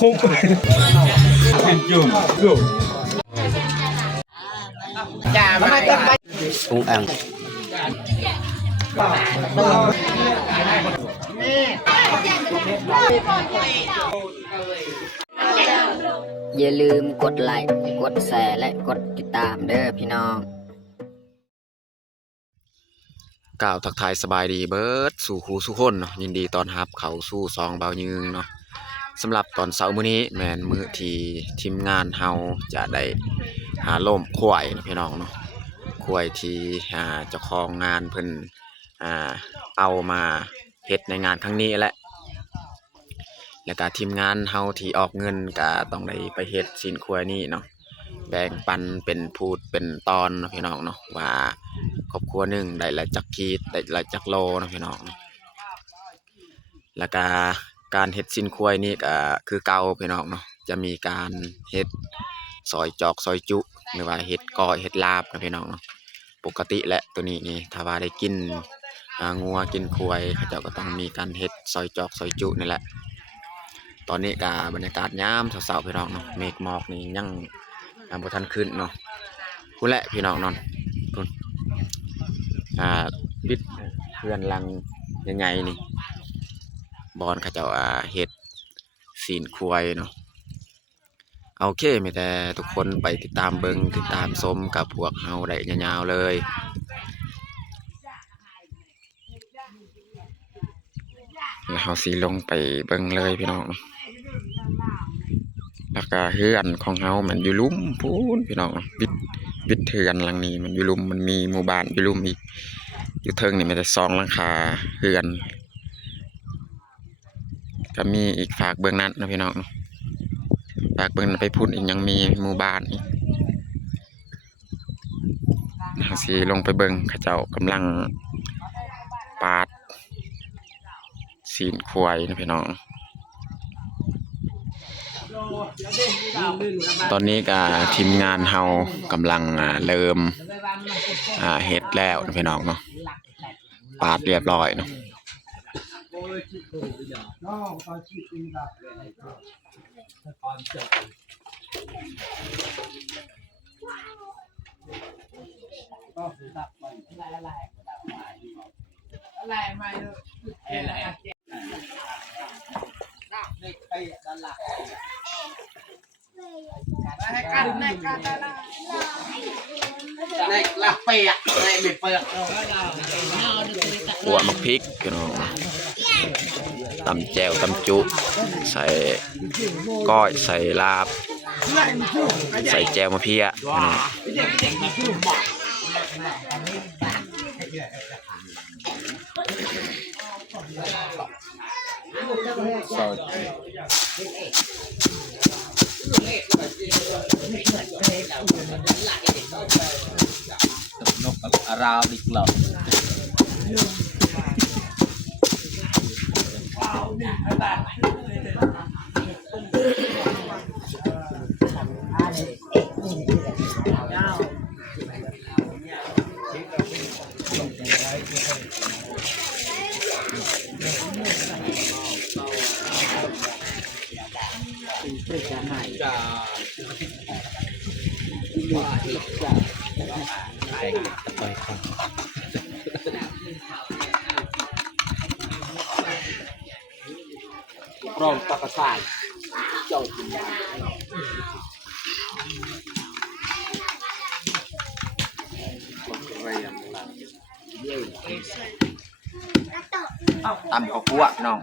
คุ้มจุ่มจุ่มจ่าไม่ได้ไปกุ้งอ่างอย่าลืมกดไลค์กดแชร์และกดติดตามเด้อพี่น้องกล่าวทักทายสบายดีเบิร์ดสู่ครูสู่คนเนาะยินดีตอนรับเขาสู่ซองเบายืงเนาะสำหรับตอนเช้ามื้อนี้แมนมื้อที่ทีมงานเฮาจะได้หาล่มควายนะพี่น้องเนาะควายที่เจ้าของงานเพิ่นเอามาเฮ็ดในงานครั้งนี้แหละแล้วก็ทีมงานเฮาที่ออกเงินก็ต้องได้ไปเฮ็ดสินควายนี้เนาะแบ่งปันเป็นพูดเป็นตอนนะพี่น้องเนาะว่าครอบครัวหนึ่งได้ละจักขีดได้ละจักโลนะพี่น้องแล้วก็การเฮ็ดสินควายนี่ก็คือเก่าพี่น้องเนาะจะมีการเฮ็ดซอยจอกซอยจุหรือว่าเฮ็ดก้อยเฮ็ดลาบนะพี่น้องเนาะปกติแหละตัวนี้นี่ถ้าว่าได้กินงัวกินควายเขาเจ้าก็ต้องมีการเฮ็ดซอยจอกซอยจุนี่แหละตอนนี้ก็บรรยากาศยามเช้าๆพี่น้องเนาะเมฆหมอกนี่ยังบ่ทันขึ้นเนาะพูดแหละพี่น้องนอนพูดปิดเพื่อนลังใหญ่ๆนี่บอนเขาเจ้าเฮ็ดซีนควายเนาะโอเคมีแต่ทุกคนไปติดตามเบิ่งติดตามชมกับพวกเฮาได้ยาวๆเลยแล้วเฮาสิลงไปเบิ่งเลยพี่น้องแล้วก็เฮือนของเฮามันอยู่ลุ่มพูนพี่น้องบิดเทือนหลังนี้มันอยู่ลุ่มมันมีหมู่บ้านอยู่ลุ่มอีกอยู่เทิงนี่มันจะ2หลังคาเฮือนก็มีอีกฝากเบื้องนั้นนะพี่น้องฝากเบื้องนั้นไปพุ่นอีกยังมีหมู่บ้านอีกนะสิลงไปเบิ่งเขาเจ้ากำลังปาดซีนควายนะพี่น้องตอนนี้ก็ทีมงานเฮากำลังเริ่มเฮ็ดแล้วนะพี่น้องเนาะปาดเรียบร้อยเนาะขั่วมะพริกพี่น้องตำแจ่วตำจุใส่ก้อยใส่ลาบใส่แจ่วมะเพี้ยนกอาราบิกหลอกรองตะกะสายเจ้ากินตำข้าวคั่วน้อง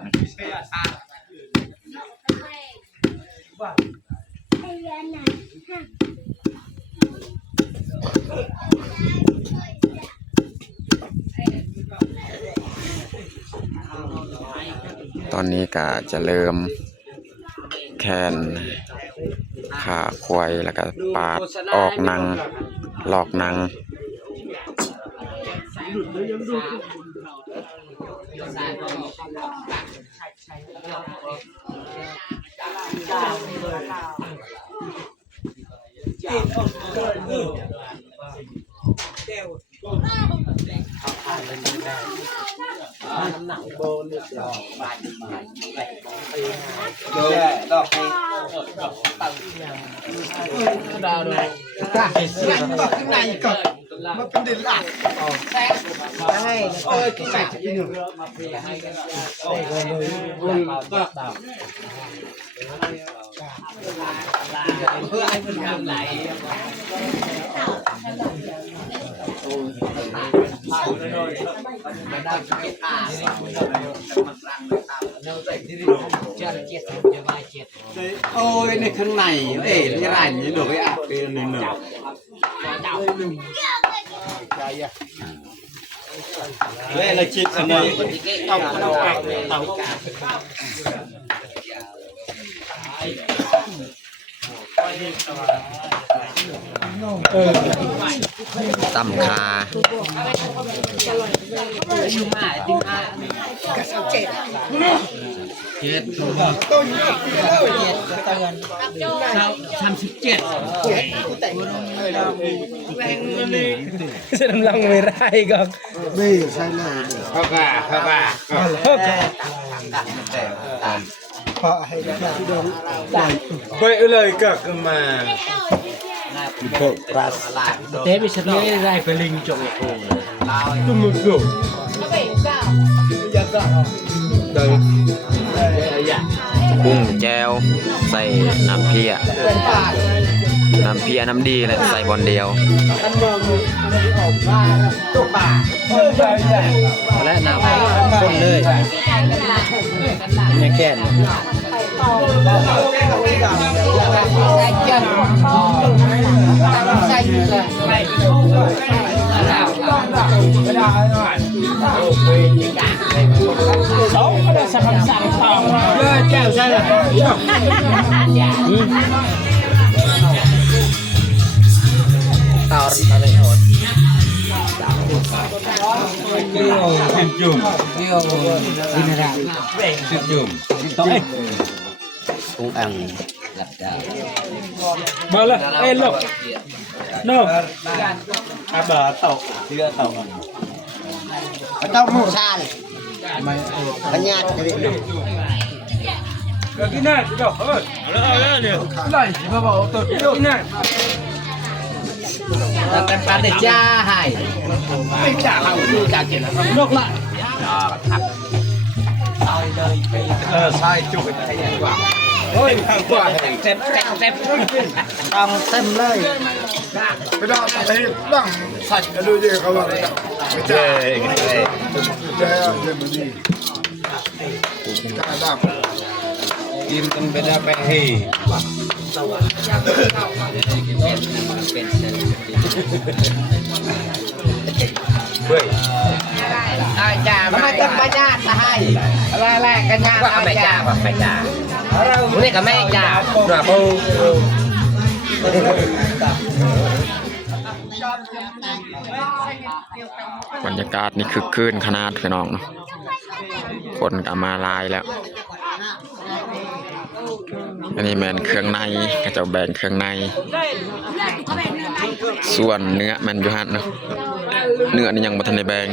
ตอนนี้ก็จะเริ่มแคนขาควายแล้วก็ปาดออกนังหลอกนังน้ำหนักโบน มันเป็นเด่นหลักให้ที่ไหนที่หนึ่งเพื่อให้มันทำไหลโอ้ยในข้างในเอ๊ะนี่ไรนี่หนูไปอาบเป็นหนึ่งหนึ่งเล่ละชิดอันนี้ตำคาจะนำลังไม่ได้ก็ไม่ใช่เลยเข้าป่าไปเลยก็มาเต้ไปชนะได้ไปลิงจงโง่ตุ้มสุกกุ้งแจวใส่น้ำเพียน้ำดีและใส่บอลเดียวและน้ำข้นเลยเนี่ยแก่นสักคำสั่งทองแก้วใช่ไหมต่ออะไรหมดจุ่ม เดี๋ยวดินอะไรจุ่ม กุ้งอังหลับดาว มาละเอ้ลูกน้องอาบะเต่าเรือเต่า เต้าหมูซาเลยปัญญาจะได้หนึ่ง กินได้เดี๋ยวเอาเนี่ยไล่สิพ่อบอกตัวกินได้แต่ปลาเด็ดจ้าให้ไม่จ่าเขาดูจ่าเกินแล้วนกละใช่จุกไอ้ยังกว่าเฮ้ยทางกว่าเต็มต้องเต็มเลยไม่ได้ไอ้ตั้งใส่ดูดิเขาว่าไม่ใช่ใช่เรื่องนี้ได้กินกันไปได้ไปให้เฮ้ยอาจารย์ไม่ต้องปัญญาให้อะไรกันญาว่าไม่จ่าว่าไม่จ่ามึงนี่ก็ไม่จ่าหน่าปูบรรยากาศนี่คือคืนขนาดพี่น้องเนาะคนก็มาลายแล้วอันนี้แมนเครื่องในก็จะแบ่งเครื่องในส่วนเนื้อแมนอยู่หันเนาะเนื้อนี่ยังบ่ทันได้แบ่ง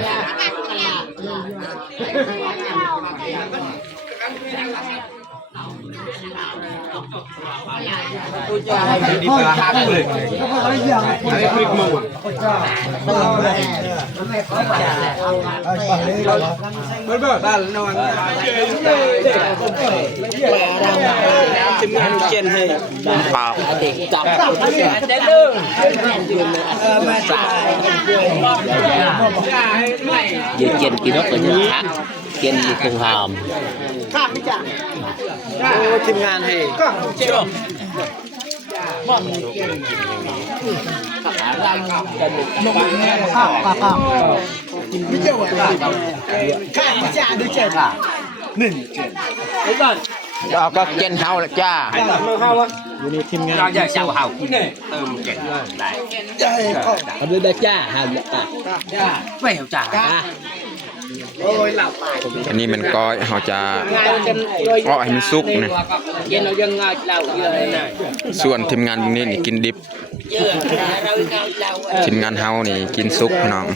ดีปลาหักเลยไอ้พริกมึงบ้านนอนจิ้มงานเจนให้เปล่าเด็กจับเจ๊ดึงมาจ่ากินเจนกินนกตัวนี้ฮะเจนคงหอมข้ามไม่จ่าโอ้ทีมงานให้เจ้าบ้านข้าวไม่เจ้าอ่ะข้ามไม่จ่าดูเจ็บอ่ะหนึ่งเจ็บไอ้บ้านเราก็เจนเฮาแล้วจ้าอยู่ในทีมงานเราจะเฮาเติมเจ็ดได้เอาด้วยจ้าฮาจ้าไม่เอาจ้าโอ้ยหลับอันนี้มันก็เขาจะเอาให้มันสุกนะส่วนทีมงานพวกนี้นี่กินดิบ ทีมงานเฮานี่กินซุปพี่น้อง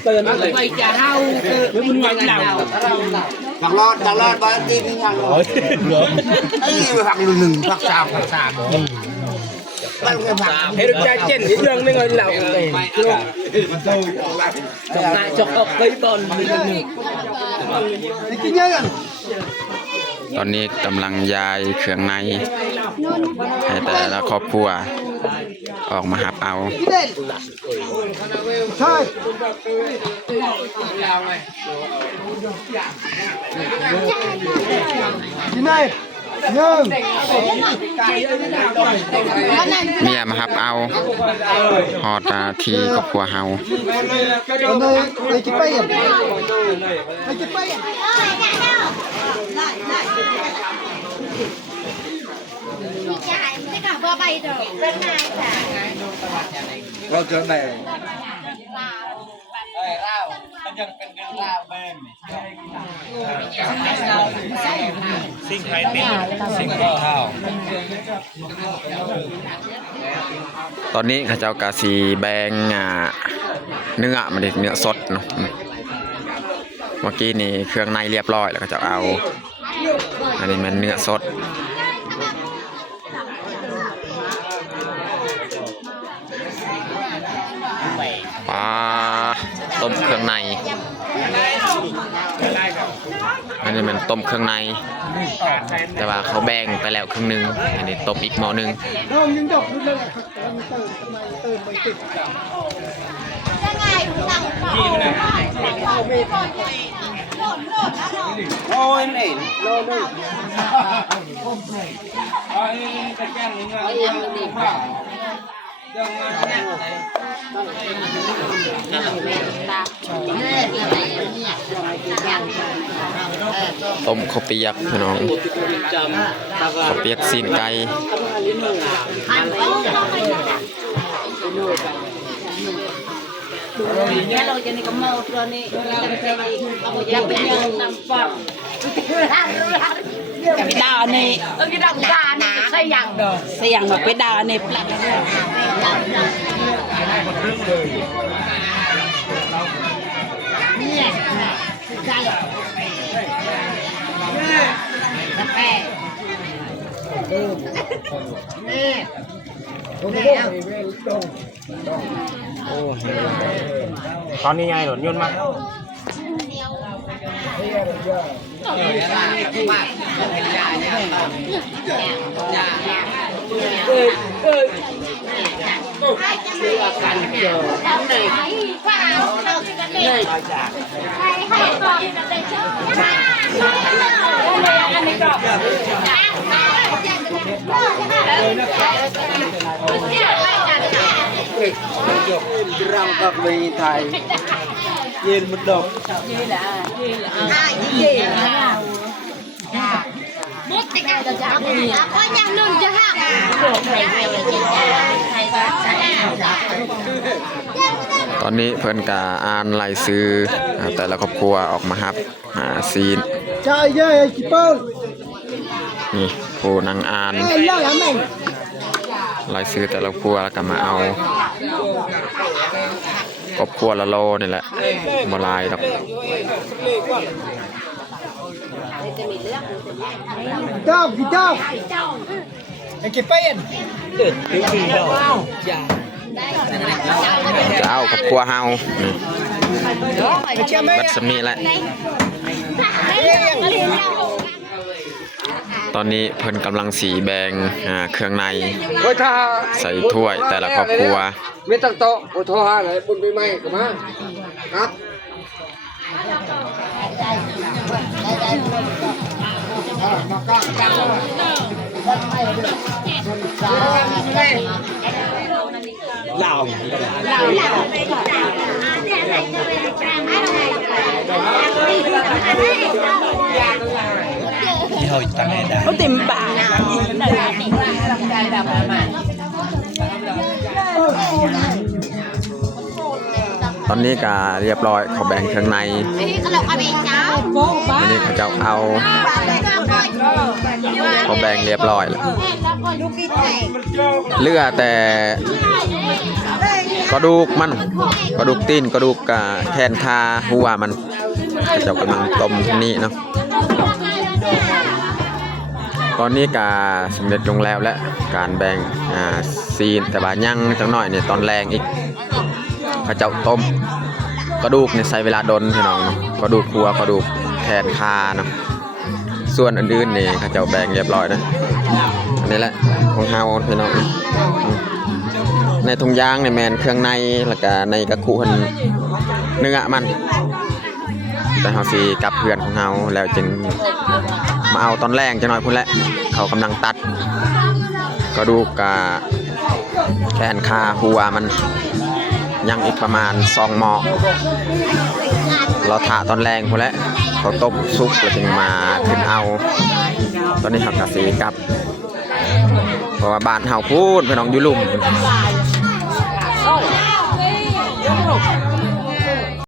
ผักรอดบ้านที่นี่ยังผักหนึ่งผักสามบ้านแค่ผัก เฮ้ยใจเย็นนิดนึงไม่เงินเราจกอกไปบอล กินเยอะกัน ตอนนี้กำลังย้ายเครื่องในให้แต่ละครอบครัวออกมาหับเอา ใช่กินไหมหนึ่ง เมียมาหับเอาฮอดทีครอบครัวเฮา เลยกินไปอ่ะเลยกินไปอ่ะ ไม่กลับว่าไปเถอะเป็นไงจ้ะ เราเจอไหน สิ่งไทยติดสิ่งข้าว ตอนนี้เขาเจ้ากาสีแบงเนื้อมันเนื้อสดเนาะเมื่อกี้นี่เครื่องในเรียบร้อยแล้วก็จะเอาอันนี้มันเนื้อสดปลาต้มเครื่องในอันนี้มันต้มเครื่องในแต่ว่าเขาแบ่งไปแล้วครึ่งหนึงอันนี้ต้มอีกหม้อหนึง น้องยังจบเลย ยังไงสั่งเปล่าโอ้ยนี่โลนึงไอ้ตะแกรงนี่ไงต้มข้าวเปียกพี่น้องข้าวเปียกซีนไก่ Kalau jadi kemau terus ni, yang punya nampak. Cái đào này, cái đào gà này xây dựng mà cái đào này plak. Nè. ตอนนี้ไงหล่นยนต์มารังกับมีไทยเย็นมันดอก Có nhà lưng chứ hả? ตอนนี้เพิ่นกาอ่านรายชื่อแต่ละครอบครัวออกมาฮับซีน ใช่เย้กินเปิ้ล นี่ผู้นางอ่าน เอ้ยเล่าอย่างไร รายชื่อแต่ละครอบครัวแล้วก็มาเอาครอบครัวละโลนี่แหละบ่หลายดอก เจ้ากี่เจ้าไอ้กี่เป็นจะเอาครอบครัวเฮาบัดสำนีแหละตอนนี้เพิ่นกำลังสีแบงเครื่องในใส่ถ้วยแต่ละครอบครัว ไม่ต้องโต๊ะโอ้โทรหาเลยบุญปีใหม่กับมาครับ เหล่าที่เขาตั้งให้ได้เขาเต็มปากตอนนี้ก็เรียบร้อยเขาแบ่งเครื่องใน Kalau kami jauh, อันนี้เขาจะเอา เขาแบ่งเรียบร้อยแล้วเหลือแต่กระดูกมันกระดูกตีนกระดูกแขนขาหัวมันเจ้ากำลังต้มที่นี่เนาะตอนนี้กาสำเร็จลงแล้วและการแบ่งซีนแต่ว่ายังจังหน่อยเนี่ยตอนแรงอีกเขาเจ้าต้มกระดูกเนี่ยใช้เวลาดนพี่น้องเนาะกระดูกหัวกระดูกแขนขาเนาะส่วนอื่นๆนี่เขาเจ้าแบ่งเรียบร้อยนะอันนี้แหละของเฮาพี่น้องในถุงยางในแมนเครื่องในแล้วก็ในกระคุนเนื้อมันแต่เฮาสิกับเพื่อนของเฮาแล้วจึงมาเอาตอนแรกจะหน่อยพุ่นแหละเขากำลังตัดกระดูกแขนขาหัวมันยังอีกประมาณ2 หม้อเราถ่าตอนแรงพุ่นแหละเขาต้มซุปแล้วจึงมาขึ้นเอาตอนนี้เขากะสีกับเพราะว่าบ้านเฮาพูดพี่น้องอยู่ลุ่ม